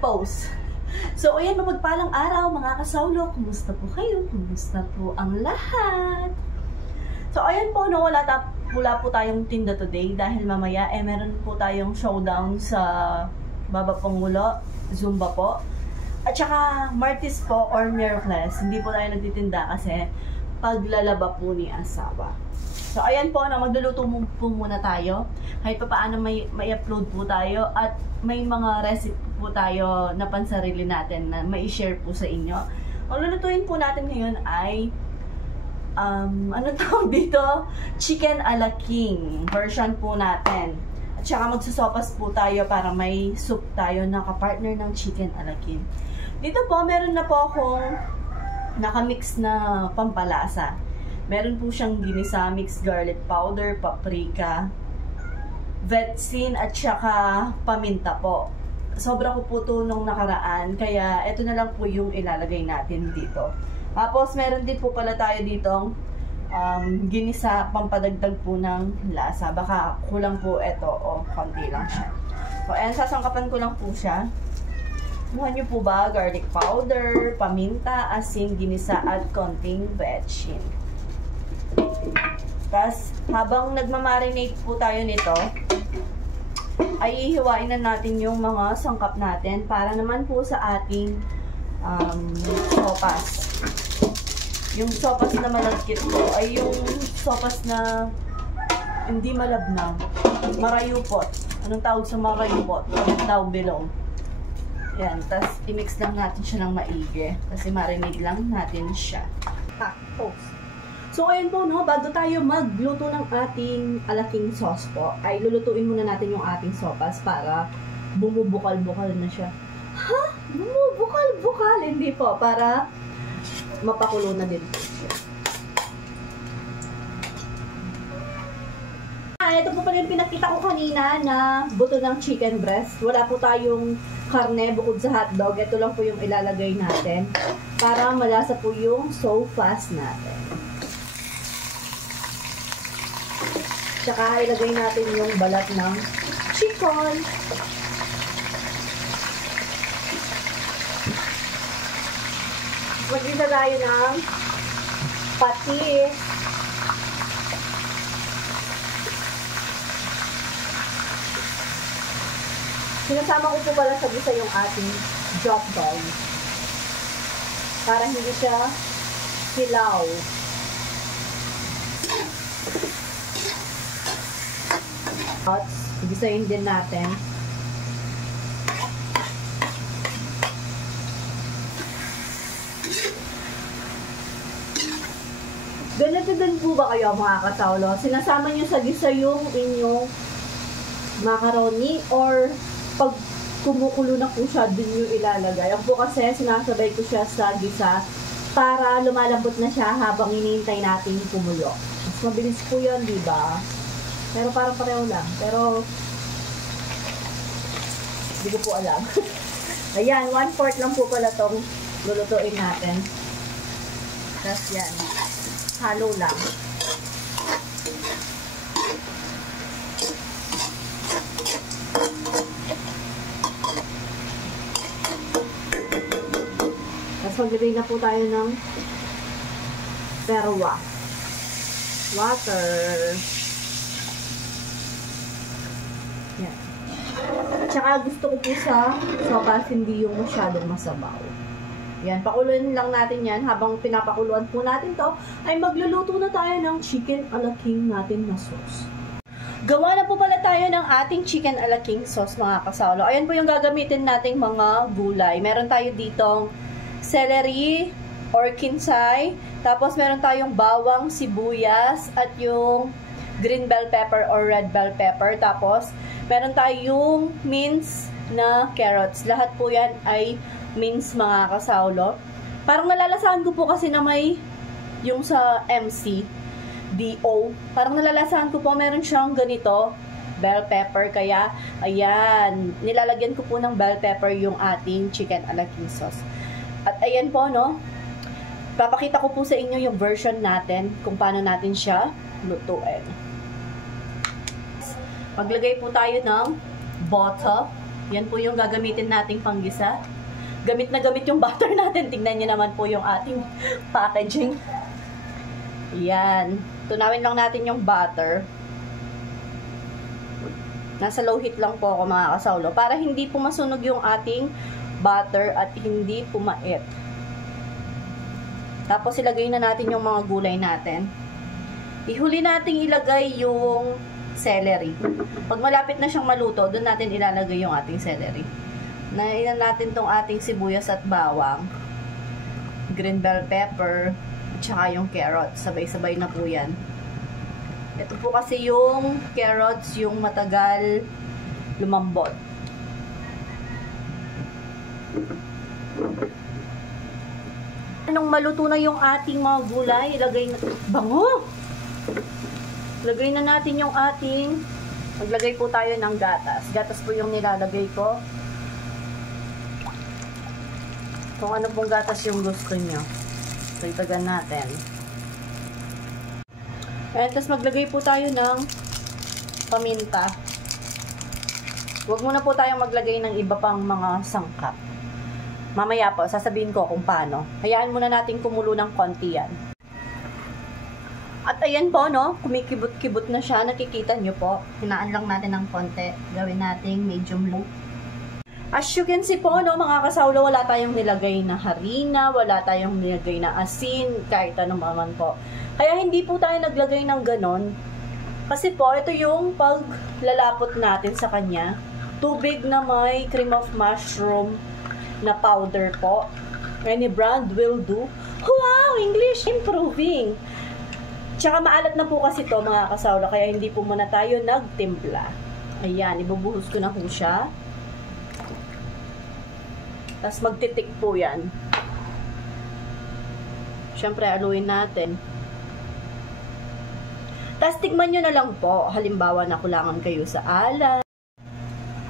pose. So, ayan, mapagpalang araw mga kasawlo. Kumusta po kayo? Kumusta po ang lahat? So, ayan po, no, wala po tayong tinda today dahil mamaya, meron po tayong showdown sa Baba Pangulo, Zumba po. At saka, Martis po or Miracles. Hindi po tayo nagtitinda kasi paglalaba po ni asawa. So, ayan po, no, magluluto po muna tayo. Kahit pa paano may upload po tayo at may mga recipe po tayo na pansarili natin na mai-share po sa inyo. Ang lulutuin po natin ngayon ay ano tawag dito? Chicken a la King version po natin. At saka magsusopas po tayo para may soup tayo na kapartner ng chicken a la King. Dito po, meron na po akong nakamix na pampalasa. Meron po siyang ginisa, mixed garlic powder, paprika, vetsin at saka paminta po. Sobra ko po ito nung nakaraan, kaya ito na lang po yung ilalagay natin dito. Tapos meron din po pala tayo ditong ginisa, pampadagdag po ng lasa. Baka kulang po ito o konti lang siya. So ayan, sasangkapan ko lang po siya. Kuha nyo po ba garlic powder, paminta, asin, ginisa at konting vetsin. Tapos, habang nagmamarinate po tayo nito, ay ihiwain na natin yung mga sangkap natin para naman po sa ating sopas. Yung sopas na malagkit po ay yung sopas na hindi malabnaw. Marayupot. Anong tawag sa marayupot? Anong tawag below? Yan. Tapos, i-mix lang natin siya ng maigi. Kasi marinate lang natin siya. Toast. So, ayan po, no, bago tayo magluto ng ating alaking sauce po, ay lulutuin muna natin yung ating sopas para bumubukal-bukal na siya. Ha? Bumubukal-bukal? Hindi po, para mapakulo na din po siya. Ito po pala yung pinakita ko kanina na buto ng chicken breast. Wala po tayong karne bukod sa hotdog. Ito lang po yung ilalagay natin para malasa po yung sopas natin. Tsaka ilagay natin yung balat ng chicken. Mag-isa tayo ng patis. Sinasama ko po pala sa gisa yung ating jok dog para hindi siya hilaw. Gisayin din natin. Ganito din po ba kayo mga kasawlo? Sinasama nyo sa gisa yung inyong macaroni or pag kumukulo na po siya, din yung ilalagay. Ako po kasi sinasabay ko siya sa gisa para lumalambot na siya habang hinihintay natin kumulo. Mas mabilis po yun, diba? Pero parang pareho lang. Pero, hindi ko po alam. Ayan, 1/4 lang po pala itong lulutuin natin. Tapos yan, halo lang. Tapos maglagay na po tayo ng perwa. Water. Yan. Tsaka gusto ko po sa sopas hindi yung masyadong masabaw. Yan, pakuluin lang natin yan. Habang pinapakuluan po natin to, ay magluluto na tayo ng chicken a la King natin na sauce. Gawa na po pala tayo ng ating chicken a la King sauce mga kasawlo. Ayan po yung gagamitin nating mga gulay. Meron tayo ditong celery or kinsay. Tapos meron tayong bawang, sibuyas, at yung green bell pepper or red bell pepper. Tapos, meron tayong mince na carrots. Lahat po yan ay mince mga kasawlo. Parang nalalasahan ko po kasi na may yung sa MC, DO. Parang nalalasahan ko po meron siyang ganito, bell pepper. Kaya, ayan, nilalagyan ko po ng bell pepper yung ating chicken a la King sauce. At ayan po, no, papakita ko po sa inyo yung version natin kung paano natin siya lutuin. Maglagay po tayo ng butter. Yan po yung gagamitin nating panggisa. Gamit na gamit yung butter natin. Tingnan niyo naman po yung ating packaging. Yan. Tunawin lang natin yung butter. Nasa low heat lang po ako mga kasawlo. Para hindi po masunog yung ating butter at hindi pumait. Tapos ilagay na natin yung mga gulay natin. Ihuli nating ilagay yung celery. Pag malapit na siyang maluto, doon natin ilalagay yung ating celery. Nailan natin tong ating sibuyas at bawang, green bell pepper, at saka yung carrots. Sabay-sabay na po yan. Ito po kasi yung carrots, yung matagal lumambot. Nung maluto na yung ating mga gulay, ilagay na, bango! Lagay na natin yung ating, maglagay po tayo ng gatas. Gatas po yung nilalagay ko. Kung ano pong gatas yung gusto nyo. So, itagan natin. Ayan, tapos maglagay po tayo ng paminta. Huwag muna po tayong maglagay ng iba pang mga sangkap. Mamaya po, sasabihin ko kung paano. Hayaan muna natin kumulo ng konti yan. At ayan po, no, kumikibot-kibot na siya. Nakikita nyo po. Hinaan lang natin ng konti. Gawin nating medium low. As you can see po, no, mga kasawlo, wala tayong nilagay na harina, wala tayong nilagay na asin, kahit ano naman po. Kaya hindi po tayo naglagay ng ganon. Kasi po, ito yung paglalapot natin sa kanya. Tubig na may cream of mushroom na powder po. Any brand will do. Wow! English improving! Tsaka maalat na po kasi to mga kasawlo, kaya hindi po muna tayo nagtimpla. Ayan, ibubuhos ko na po siya. Tapos magtitik po yan. Siyempre, aluin natin. Tapos tikman nyo na lang po. Halimbawa, nakulangan kayo sa alat.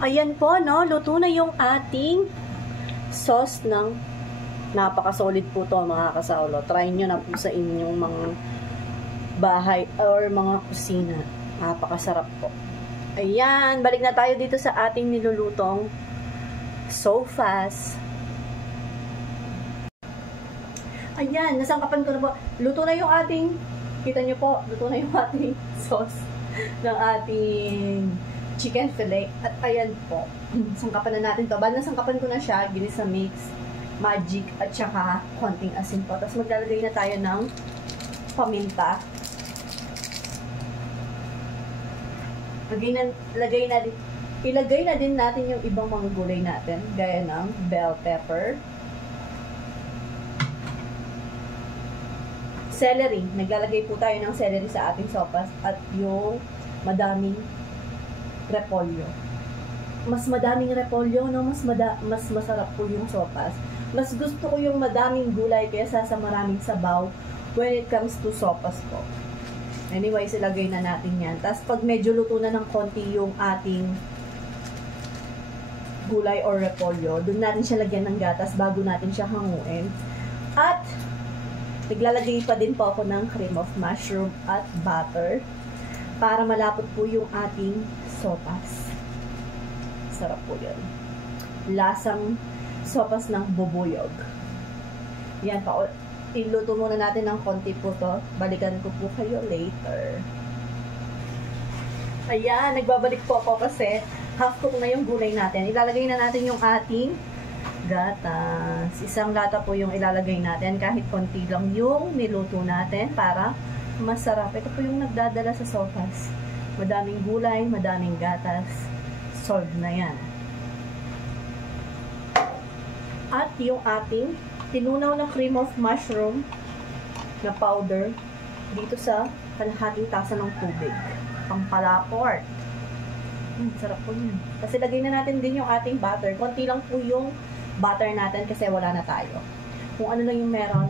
Ayan po, no? Luto na yung ating sauce ng napaka-solid po to mga kasawlo. Try nyo na po sa inyong mga bahay or mga kusina. Napakasarap po. Ayan, balik na tayo dito sa ating nilulutong sopas. Ayan, nasangkapan ko na po. Luto na yung ating, kita nyo po, luto na yung ating sauce ng ating chicken fillet. At ayan po, sangkapan na natin to. Bali nasangkapan ko na siya, ginisa mix, magic, at saka konting asin po. Tapos maglalagay na tayo ng paminta. Ilagay na din natin yung ibang mga gulay natin, gaya ng bell pepper, celery. Naglalagay po tayo ng celery sa ating sopas at yung madaming repolyo. Mas madaming repolyo, no? Mas masarap po yung sopas. Mas gusto ko yung madaming gulay kaysa sa maraming sabaw when it comes to sopas po. Anyways, ilagay na natin yan. Tapos pag medyo luto na ng konti yung ating gulay or repolyo, doon natin siya lagyan ng gatas bago natin siya hanguin. At naglalagay pa din po ako ng cream of mushroom at butter para malapot po yung ating sopas. Sarap po yun. Lasang sopas ng bubuyog. Yan pa. Iluto muna natin ng konti po to. Balikan ko po kayo later. Ayan, nagbabalik po ako kasi half cook na yung gulay natin. Ilalagay na natin yung ating gatas. Isang lata po yung ilalagay natin. Kahit konti lang yung niluto natin para masarap. Ito po yung nagdadala sa sopas. Madaming gulay, madaming gatas. Solved na yan. At yung ating tinunaw na cream of mushroom na powder dito sa kalahating tasa ng tubig. Pampalaport. Sarap po yun. Kasi lagay na natin din yung ating butter. Konti lang po yung butter natin kasi wala na tayo. Kung ano lang yung meron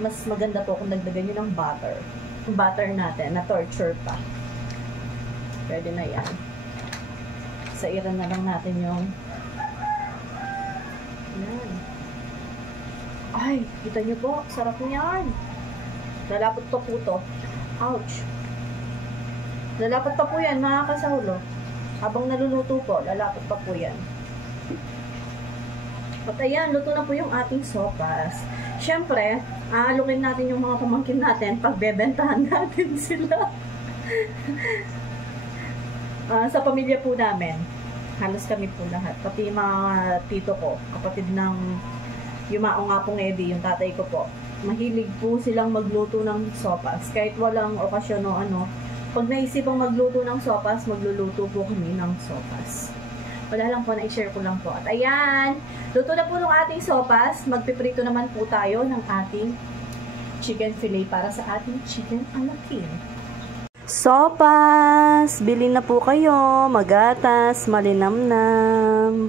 mas maganda po kung nagdagan nyo ng butter. Yung butter natin, na torture pa. Pwede na yan. Sairan na lang natin yung yan. Ay, kita nyo po, sarap niyan. Lalapot pa po to. Ouch. Lalapot pa po yan, mga kasawlo. Habang naluluto po, lalapot pa po yan. At ayan, luto na po yung ating sopas. Siyempre, aalukin natin yung mga pamangkin natin pag bebentahan natin sila. Sa pamilya po namin, halos kami po lahat. Pati mga tito ko, kapatid ng yumao nga pong Eddie, yung tatay ko po. Mahilig po silang magluto ng sopas. Kahit walang okasyon o ano, pag naisipang magluto ng sopas, magluluto po kami ng sopas. Wala lang po, na-share ko lang po. At ayan, luto na po ng ating sopas. Magpiprito naman po tayo ng ating chicken fillet para sa ating chicken alakin. Sopas! Bili na po kayo. Magatas, malinamnam.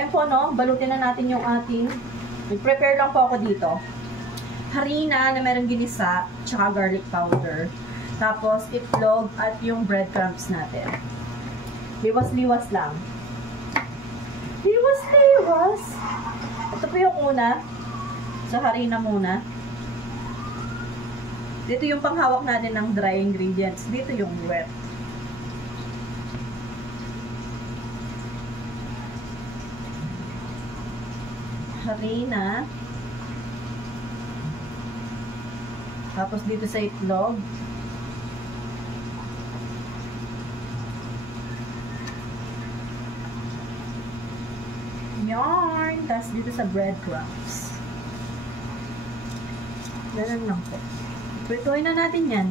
Ayan po, no? Balutin na natin yung ating, nag-prepare lang po ako dito. Harina na merong ginisa, tsaka garlic powder. Tapos, itlog at yung breadcrumbs natin. Liwas-liwas lang. Liwas-liwas! Ito po yung una. Sa harina muna. Dito yung panghawak natin ng dry ingredients. Dito yung wet. Harina. Tapos dito sa itlog. Yarn. Tapos dito sa breadcrumbs. Ganun lang po. Prituin na natin yan.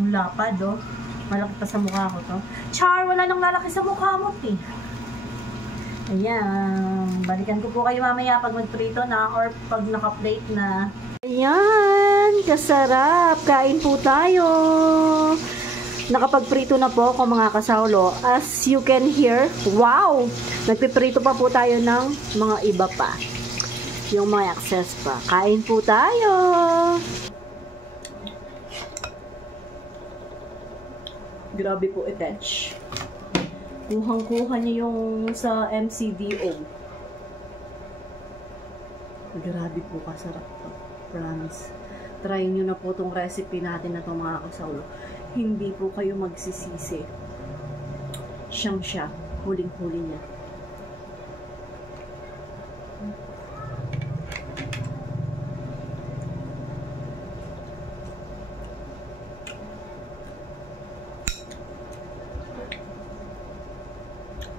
Ang lapad, oh. Malaki pa sa mukha ko to. Char, wala nang lalaki sa mukha mo, eh. Ayan. Balikan ko po kayo mamaya pag magprito na or pag naka-plate na. Ayan. Kasarap. Kain po tayo. Nakapagprito na po ako, mga kasawlo. As you can hear, wow! Nagpiprito pa po tayo ng mga iba pa. Yung mga excess pa. Kain po tayo. Grabe po i-touch. Kuhang-kuha niya yung sa MCDO. Grabe po kasarap to. Promise. Try nyo na po itong recipe natin na ito, mga kasawlo. Hindi po kayo magsisisi. Siyang siya. Huling-huli niya.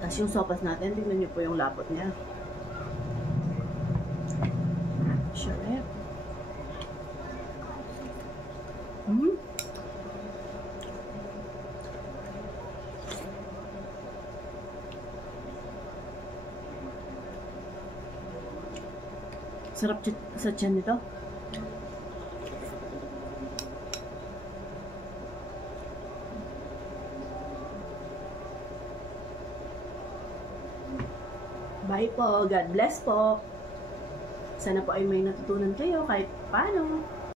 Tapos yung sopas natin, tingnan nyo po yung lapot niya. Sure. Sarap sa tiyan nito. Bye po. God bless po. Sana po ay may natutunan kayo kahit paano.